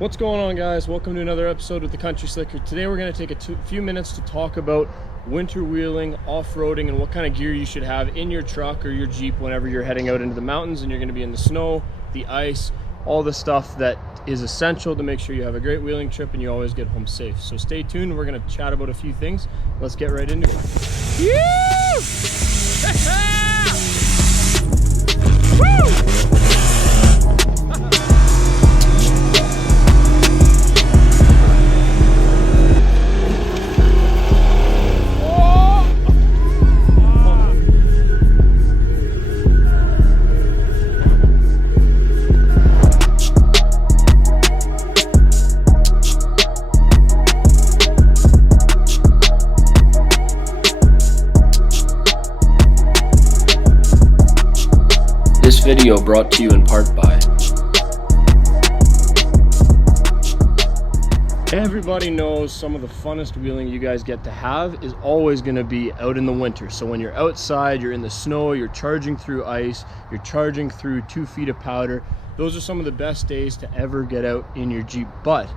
What's going on, guys? Welcome to another episode with the Country Slicker. Today we're going to take a few minutes to talk about winter wheeling, off-roading, and what kind of gear you should have in your truck or your Jeep whenever you're heading out into the mountains and you're going to be in the snow, the ice, all the stuff that is essential to make sure you have a great wheeling trip and you always get home safe. So stay tuned. We're going to chat about a few things. Let's get right into it. Woo! This video brought to you in part by Everybody knows some of the funnest wheeling you guys get to have is always going to be out in the winter. So when you're outside, you're in the snow, you're charging through ice, you're charging through 2 feet of powder. Those are some of the best days to ever get out in your Jeep. But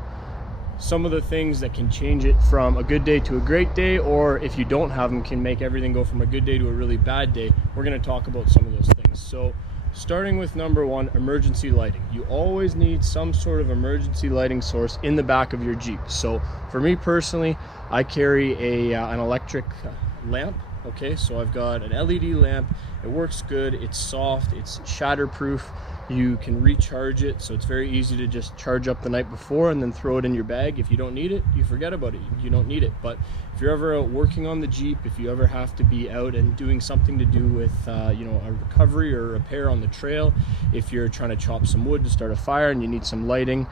some of the things that can change it from a good day to a great day, or if you don't have them, can make everything go from a good day to a really bad day. We're going to talk about some of those things. So starting with number one, emergency lighting. You always need some sort of emergency lighting source in the back of your Jeep. So for me personally, I carry an electric lamp. Okay, so I've got an LED lamp. It works good, it's soft, it's shatterproof. You can recharge it, so it's very easy to just charge up the night before and then throw it in your bag. If you don't need it, you forget about it. You don't need it. But if you're ever out working on the Jeep, if you ever have to be out and doing something to do with a recovery or repair on the trail, if you're trying to chop some wood to start a fire and you need some lighting,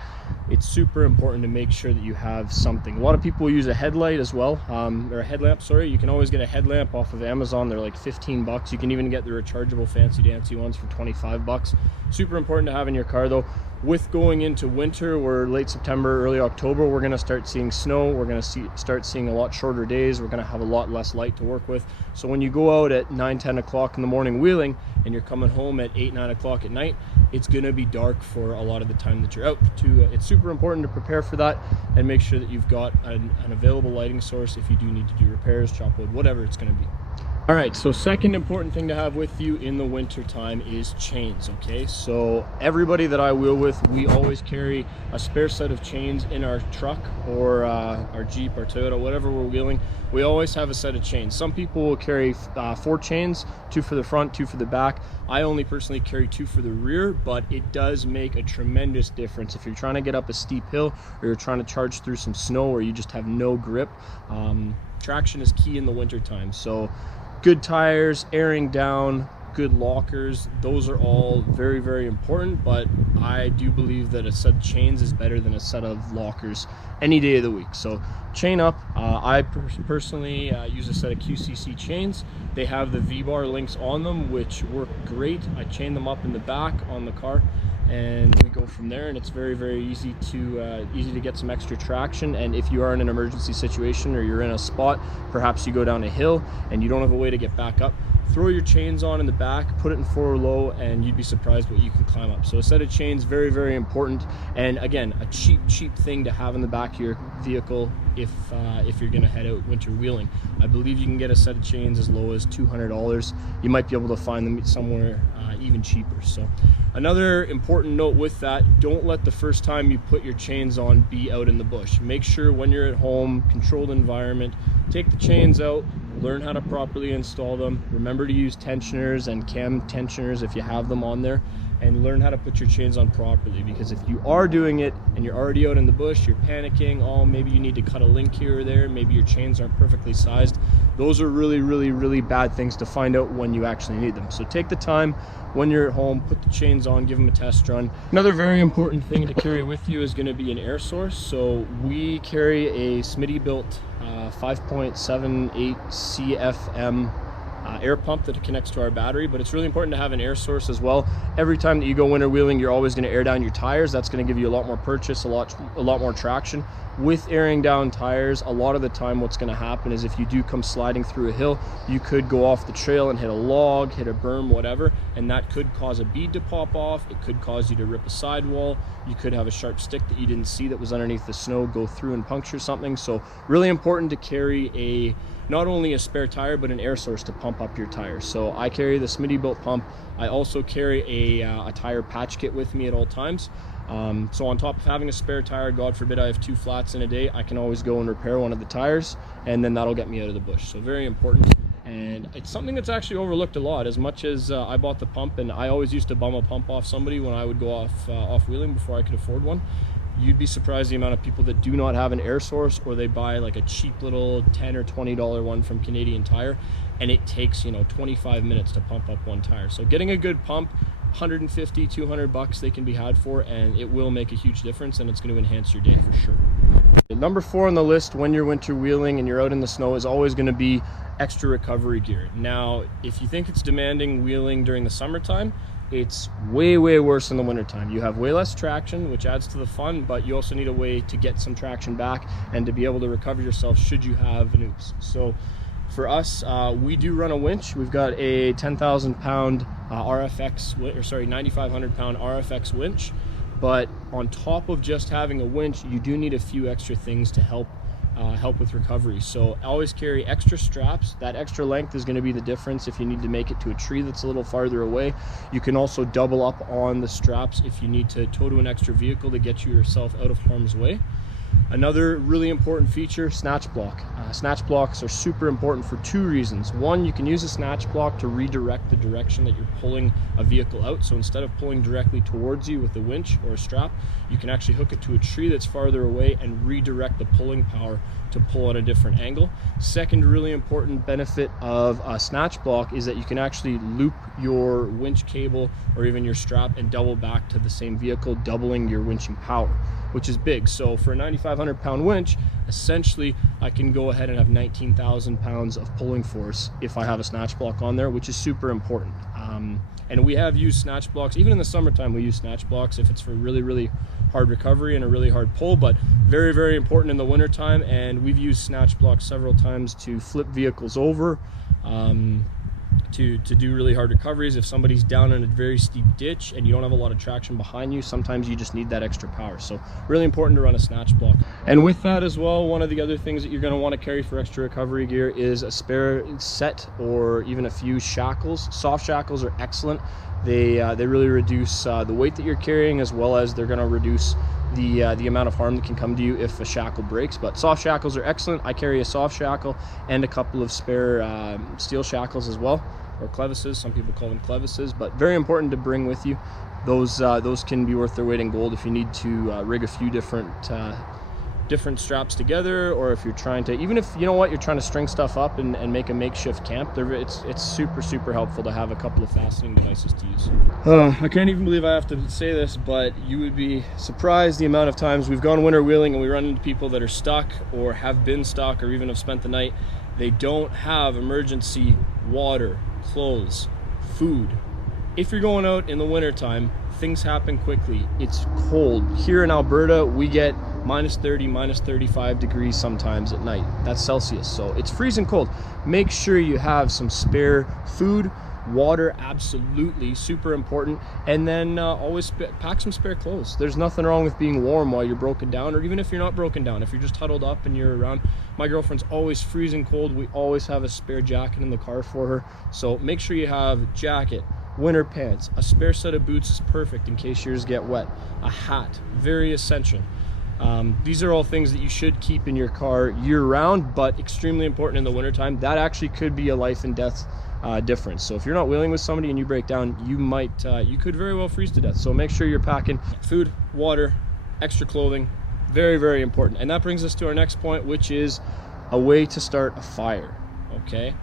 it's super important to make sure that you have something. A lot of people use a headlight as well, or a headlamp, sorry. You can always get a headlamp off of Amazon. They're like 15 bucks. You can even get the rechargeable fancy dancy ones for 25 bucks. Super important to have in your car though. With going into winter, we're late September, early October, we're going to start seeing snow. We're going to start seeing a lot shorter days. We're going to have a lot less light to work with. So when you go out at 9-10 o'clock in the morning wheeling and you're coming home at 8-9 o'clock at night, it's going to be dark for a lot of the time that you're out. It's super important to prepare for that and make sure that you've got an available lighting source if you do need to do repairs, chop wood, whatever it's going to be. All right, so second important thing to have with you in the winter time is chains. Okay, so everybody that I wheel with, we always carry a spare set of chains in our truck or our Jeep, our Toyota, whatever we're wheeling. We always have a set of chains. Some people will carry 4 chains, 2 for the front, 2 for the back. I only personally carry 2 for the rear, but it does make a tremendous difference if you're trying to get up a steep hill or you're trying to charge through some snow or you just have no grip. Traction is key in the winter time. So good tires, airing down, good lockers, those are all very, very important, but I do believe that a set of chains is better than a set of lockers any day of the week. So chain up. I personally use a set of QCC chains. They have the V-bar links on them, which work great. I chain them up in the back on the car and we go from there, and it's very, very easy to get some extra traction. And if you are in an emergency situation or you're in a spot, perhaps you go down a hill and you don't have a way to get back up, throw your chains on in the back, put it in forward low, and you'd be surprised what you can climb up. So a set of chains, very, very important. And again, a cheap thing to have in the back of your vehicle if you're gonna head out winter wheeling. I believe you can get a set of chains as low as $200. You might be able to find them somewhere even cheaper. So another important note with that, don't let the first time you put your chains on be out in the bush. Make sure when you're at home, controlled environment, take the chains out, learn how to properly install them. Remember to use tensioners and cam tensioners if you have them on there, and learn how to put your chains on properly, because if you are doing it and you're already out in the bush, you're panicking, oh, maybe you need to cut a link here or there, maybe your chains aren't perfectly sized. Those are really, really, really bad things to find out when you actually need them. So take the time when you're at home, put the chains on, give them a test run. Another very important thing to carry with you is going to be an air source. So we carry a Smitty built 5.78 CFM air pump that connects to our battery, but it's really important to have an air source as well. Every time that you go winter wheeling, you're always going to air down your tires. That's going to give you a lot more purchase, a lot more traction. With airing down tires, a lot of the time what's going to happen is if you do come sliding through a hill, you could go off the trail and hit a log, hit a berm, whatever, and that could cause a bead to pop off. It could cause you to rip a sidewall. You could have a sharp stick that you didn't see that was underneath the snow go through and puncture something. So really important to carry not only a spare tire, but an air source to pump up your tires. So I carry the Smittybilt pump. I also carry a tire patch kit with me at all times. So on top of having a spare tire, God forbid I have 2 flats in a day, I can always go and repair one of the tires, and then that'll get me out of the bush. So very important. And it's something that's actually overlooked a lot. As much as I bought the pump, and I always used to bum a pump off somebody when I would go off wheeling before I could afford one, you'd be surprised the amount of people that do not have an air source, or they buy like a cheap little $10 or $20 one from Canadian Tire, and it takes 25 minutes to pump up one tire. So getting a good pump, 150, 200 bucks they can be had for, and it will make a huge difference, and it's going to enhance your day for sure. Number 4 on the list when you're winter wheeling and you're out in the snow is always going to be extra recovery gear. Now, if you think it's demanding wheeling during the summertime, it's way worse in the wintertime. You have way less traction, which adds to the fun, but you also need a way to get some traction back and to be able to recover yourself should you have an oops. So for us, we do run a winch. We've got a 10,000 pound RFX, or sorry, 9,500 pound RFX winch. But on top of just having a winch, you do need a few extra things to help with recovery. So always carry extra straps. That extra length is going to be the difference if you need to make it to a tree that's a little farther away. You can also double up on the straps if you need to tow to an extra vehicle to get yourself out of harm's way. Another really important feature, snatch block. Snatch blocks are super important for 2 reasons. One, you can use a snatch block to redirect the direction that you're pulling a vehicle out. So instead of pulling directly towards you with a winch or a strap, you can actually hook it to a tree that's farther away and redirect the pulling power to pull at a different angle. Second really important benefit of a snatch block is that you can actually loop your winch cable or even your strap and double back to the same vehicle, doubling your winching power, which is big. So for a 9,500 pound winch, essentially I can go ahead and have 19,000 pounds of pulling force if I have a snatch block on there, which is super important. And we have used snatch blocks, even in the summertime we use snatch blocks if it's for really hard recovery and a really hard pull, but very important in the wintertime. And we've used snatch blocks several times to flip vehicles over, to do really hard recoveries. If somebody's down in a very steep ditch and you don't have a lot of traction behind you, sometimes you just need that extra power. So really important to run a snatch block. And with that as well, one of the other things that you're going to want to carry for extra recovery gear is a spare set or even a few shackles. Soft shackles are excellent. They really reduce the weight that you're carrying, as well as they're going to reduce the amount of harm that can come to you if a shackle breaks. But soft shackles are excellent. I carry a soft shackle and a couple of spare steel shackles as well, or clevises. Some people call them clevises, but very important to bring with you. Those can be worth their weight in gold if you need to rig a few different straps together, or if you're trying to, even if you're trying to string stuff up and make a makeshift camp, it's super helpful to have a couple of fastening devices to use. I can't even believe I have to say this, but you would be surprised the amount of times we've gone winter wheeling and we run into people that are stuck or have been stuck or even have spent the night. They don't have emergency water, clothes, food. If you're going out in the wintertime, things happen quickly. It's cold. Here in Alberta, we get -30, -35 degrees sometimes at night. That's Celsius, so it's freezing cold. Make sure you have some spare food, water, absolutely super important, and then always pack some spare clothes. There's nothing wrong with being warm while you're broken down, or even if you're not broken down, if you're just huddled up and you're around. My girlfriend's always freezing cold. We always have a spare jacket in the car for her, so make sure you have jacket, winter pants, a spare set of boots is perfect in case yours get wet, a hat, very essential. These are all things that you should keep in your car year-round, but extremely important in the wintertime. That actually could be a life and death difference. So if you're not wheeling with somebody and you break down, you could very well freeze to death. So make sure you're packing food, water, extra clothing, very important. And that brings us to our next point, which is a way to start a fire. Okay,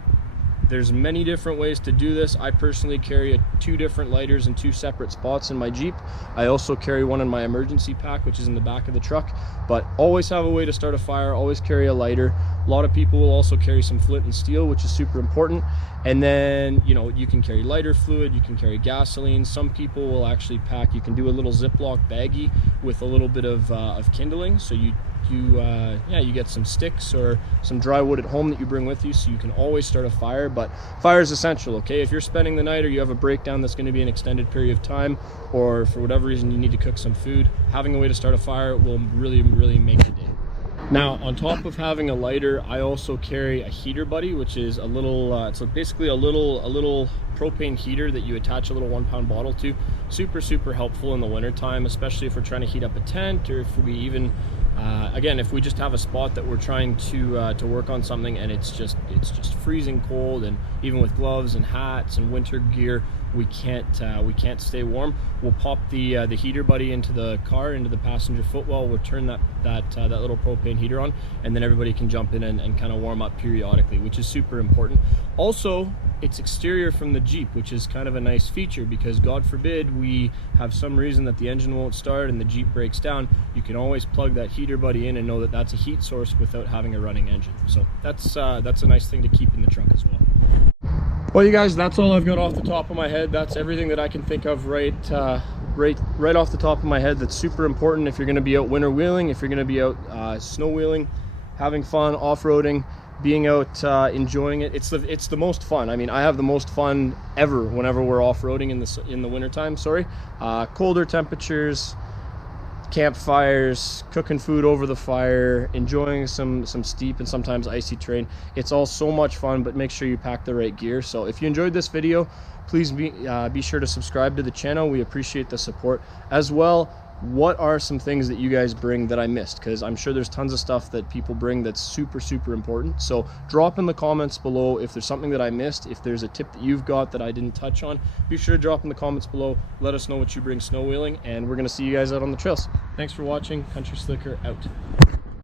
there's many different ways to do this. I personally carry 2 different lighters in 2 separate spots in my Jeep. I also carry one in my emergency pack, which is in the back of the truck. But always have a way to start a fire, always carry a lighter. A lot of people will also carry some flint and steel, which is super important. And then, you know, you can carry lighter fluid, you can carry gasoline. Some people will actually pack, you can do a little Ziploc baggie with a little bit of kindling. So you get some sticks or some dry wood at home that you bring with you, so you can always start a fire. But fire is essential, okay? If you're spending the night or you have a breakdown that's going to be an extended period of time, or for whatever reason you need to cook some food, having a way to start a fire will really make the day. Now, on top of having a lighter, I also carry a heater buddy, which is a little, it's basically a little propane heater that you attach a little 1 pound bottle to. Super helpful in the winter time, especially if we're trying to heat up a tent, or if we even, again, if we just have a spot that we're trying to work on something and it's just freezing cold, and even with gloves and hats and winter gear, we can't stay warm. We'll pop the heater buddy into the car, into the passenger footwell. We'll turn that little propane heater on, and then everybody can jump in and kind of warm up periodically, which is super important. Also, it's exterior from the Jeep, which is kind of a nice feature, because God forbid we have some reason that the engine won't start and the Jeep breaks down, you can always plug that heater buddy in and know that that's a heat source without having a running engine. So that's a nice thing to keep in the truck as well. Well, you guys, that's all I've got off the top of my head. That's everything that I can think of right off the top of my head that's super important if you're going to be out winter wheeling, if you're going to be out snow wheeling, having fun, off-roading, being out enjoying it. It's the most fun. I mean, I have the most fun ever whenever we're off-roading in the winter time. Colder temperatures, campfires, cooking food over the fire, enjoying some steep and sometimes icy terrain. It's all so much fun, but make sure you pack the right gear. So if you enjoyed this video, please be sure to subscribe to the channel. We appreciate the support. As well, what are some things that you guys bring that I missed? Because I'm sure there's tons of stuff that people bring that's super important. So drop in the comments below if there's something that I missed. If there's a tip that you've got that I didn't touch on, be sure to drop in the comments below. Let us know what you bring snow wheeling, and we're going to see you guys out on the trails. Thanks for watching. Country Slicker out.